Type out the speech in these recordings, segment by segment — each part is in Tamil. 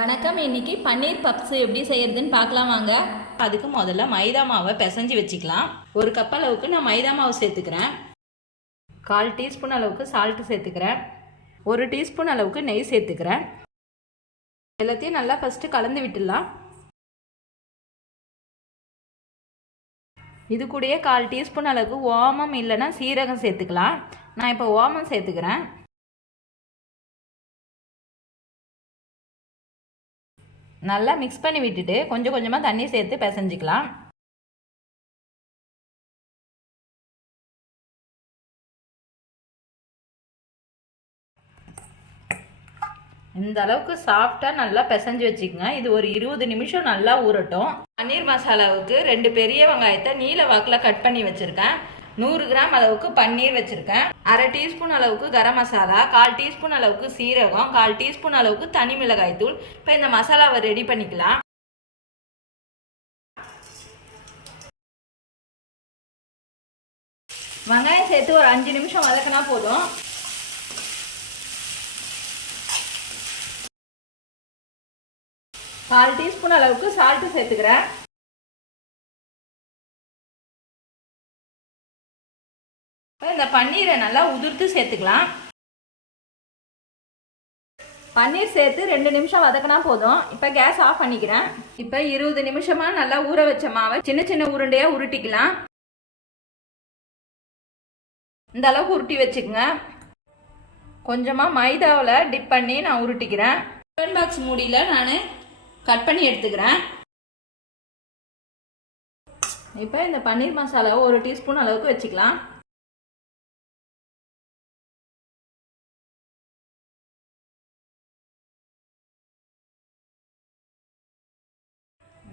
வணக்கம். இன்னைக்கு பன்னீர் பப்ஸ் எப்படி செய்யறதுன்னு பார்க்கலாம் வாங்க. அதுக்கு முதல்ல மைதா மாவை பிசைஞ்சு வச்சுக்கலாம். ஒரு கப் அளவுக்கு நான் மைதா மாவு சேர்த்துக்கிறேன். 1/4 டீஸ்பூன் அளவுக்கு சால்ட்டு சேர்த்துக்கிறேன். 1 டீஸ்பூன் அளவுக்கு நெய் சேர்த்துக்கிறேன். எல்லாத்தையும் நல்லா ஃபஸ்ட்டு கலந்து விட்டுடலாம். இது கூடயே 1/4 டீஸ்பூன் அளவுக்கு ஓமம் இல்லைன்னா சீரகம் சேர்த்துக்கலாம். நான் இப்போ ஓமம் சேர்த்துக்கிறேன். நல்லா மிக்ஸ் பண்ணி விட்டுட்டு கொஞ்சம் கொஞ்சமாக தண்ணி சேர்த்து பிசைஞ்சிக்கலாம். இந்த அளவுக்கு சாஃப்டாக நல்லா பிசைஞ்சு வச்சுக்கோங்க. இது ஒரு 20 நிமிஷம் நல்லா ஊறட்டும். பன்னீர் மசாலாவுக்கு 2 பெரிய வெங்காயத்தை நீல வாக்கில் கட் பண்ணி வச்சுருக்கேன். 100 கிராம் அளவுக்கு பன்னீர் வச்சுருக்கேன். 1/2 டீஸ்பூன் அளவுக்கு கரம் மசாலா, 1/4 டீஸ்பூன் அளவுக்கு சீரகம், 1/4 டீஸ்பூன் அளவுக்கு தனி மிளகாய் தூள். இப்போ இந்த மசாலாவை ரெடி பண்ணிக்கலாம். வெங்காயம் சேர்த்து ஒரு 5 நிமிஷம் வதக்கினா போதும். கால் டீஸ்பூன் அளவுக்கு சால்ட்டு சேர்த்துக்கிறேன். இந்த பன்னீரை நல்லா உதிர்த்து சேர்த்துக்கலாம். பன்னீர் சேர்த்து 2 நிமிஷம் வதக்கினா போதும். இப்போ கேஸ் ஆஃப் பண்ணிக்கிறேன். இப்போ 20 நிமிஷமா நல்லா ஊற வச்ச மாவை சின்ன சின்ன உருண்டையா உருட்டிக்கலாம். இந்த அளவுக்கு உருட்டி வச்சுக்கோங்க. கொஞ்சமாக மைதாவில் டிப் பண்ணி நான் உருட்டிக்கிறேன். டிஃபன் பாக்ஸ் மூடியில் நான் கட் பண்ணி எடுத்துக்கிறேன். இப்போ இந்த பன்னீர் மசாலாவை 1 டீஸ்பூன் அளவுக்கு வச்சுக்கலாம்.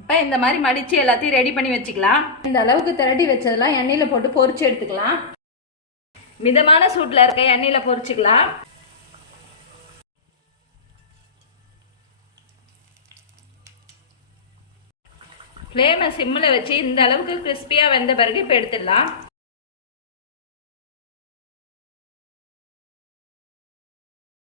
இப்போ இந்த மாதிரி மடித்து எல்லாத்தையும் ரெடி பண்ணி வச்சுக்கலாம். இந்த அளவுக்கு திரட்டி வச்சதெல்லாம் எண்ணெயில் போட்டு பொரிச்சு எடுத்துக்கலாம். மிதமான சூட்டில் இருக்க எண்ணெயில் பொரிச்சுக்கலாம். ஃப்ளேமை சிம்மில் வச்சு இந்த அளவுக்கு கிறிஸ்பியாக வெந்த பிறகு இப்போ எடுத்துடலாம்.